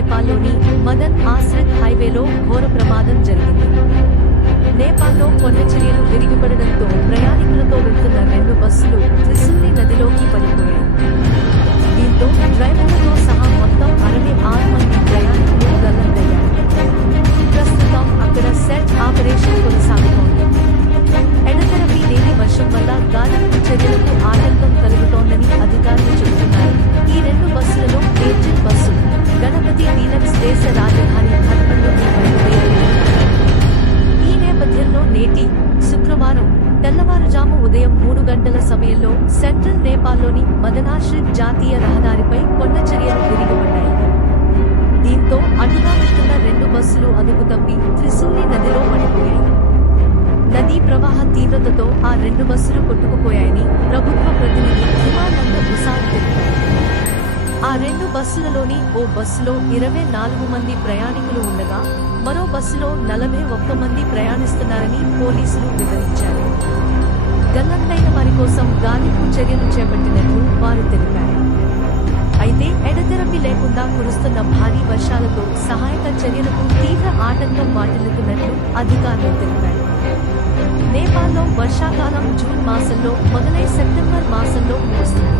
నేపాల్లోని మదన్ ఆశ్రిత్ హైవేలో ఘోర ప్రమాదం జరిగింది. నేపాల్లో కొండచర్యలు విరిగిపడడంతో ప్రయాణికులతో వెళ్తున్న 2 బస్సులు త్రిశూలి నదిలోకి పడిపోయాయి. దీంతో డ్రైవర్లతో సహా మొత్తం 66 మంది ప్రయాణికులు గల్లంతయ్యారు. ప్రస్తుతం అక్కడ సెర్చ్ ఆపరేషన్ కొనసాగుతోంది. ఎడతెరపి లేని వర్షం వల్ల గాలింపు చర్యలకు ఆటంకం కలుగుతోందని అధికారులు చెబుతున్నారు. ఈ 2 బస్సులలో ఏర్జిల్ బస్సు గణపతి డీలక్స్ దేశ రాజధాని ఖాట్మండుకి బయలుదేరింది. ఈ నేపథ్యంలో నేటి శుక్రవారం తెల్లవారుజాము ఉదయం 3 గంటల సమయంలో సెంట్రల్ నేపాల్లోని మదనాశ్రిత్ జాతీయ రహదారిపై కొండచర్యలు విరిగిపడ్డాయి. దీంతో అటుగా వెళ్తున్న 2 బస్సులు అదుపు తప్పి త్రిశూలి నదిలో పడిపోయాయి. నదీ ప్రవాహ తీవ్రతతో ఆ 2 బస్సులు కొట్టుకుపోయాయని ప్రభుత్వ ప్రతినిధి హిమానంద ప్రసాద్ తెలిపారు. ఆ 2 బస్సులలోని ఓ బస్సులో 24 మంది ప్రయాణికులు ఉండగా మరో బస్సులో 41 మంది ప్రయాణిస్తున్నారని పోలీసులు వివరించారు. గల్లంతైన వారి కోసం గాలింపు చర్యలు చేపట్టినట్లు వారు తెలిపారు. అయితే ఎడతెరపి లేకుండా కురుస్తున్న భారీ వర్షాలతో సహాయక చర్యలకు తీవ్ర ఆటంకం వాటిల్లుతున్నట్లు అధికారులు తెలిపారు. నేపాల్లో వర్షాకాలం జూన్ మాసంలో మొదలై సెప్టెంబర్ మాసంలో ముగుస్తుంది.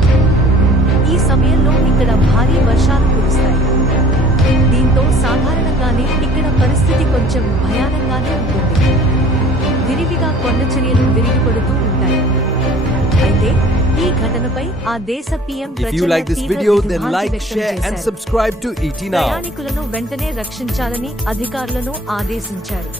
ఈ సమయంలో ఇక్కడ భారీ వర్షాలు కురుస్తాయి. దీంతో సాధారణంగానే ఇక్కడ పరిస్థితి కొంచెం భయానకంగానే ఉంటుంది. విరివిగా కొండచర్యలు విరిగిపడుతూ ఉంటాయి. అయితే ఈ ఘటనపై ఆ దేశ పీఎం ప్రయాణికులను వెంటనే రక్షించాలని అధికారులను ఆదేశించారు.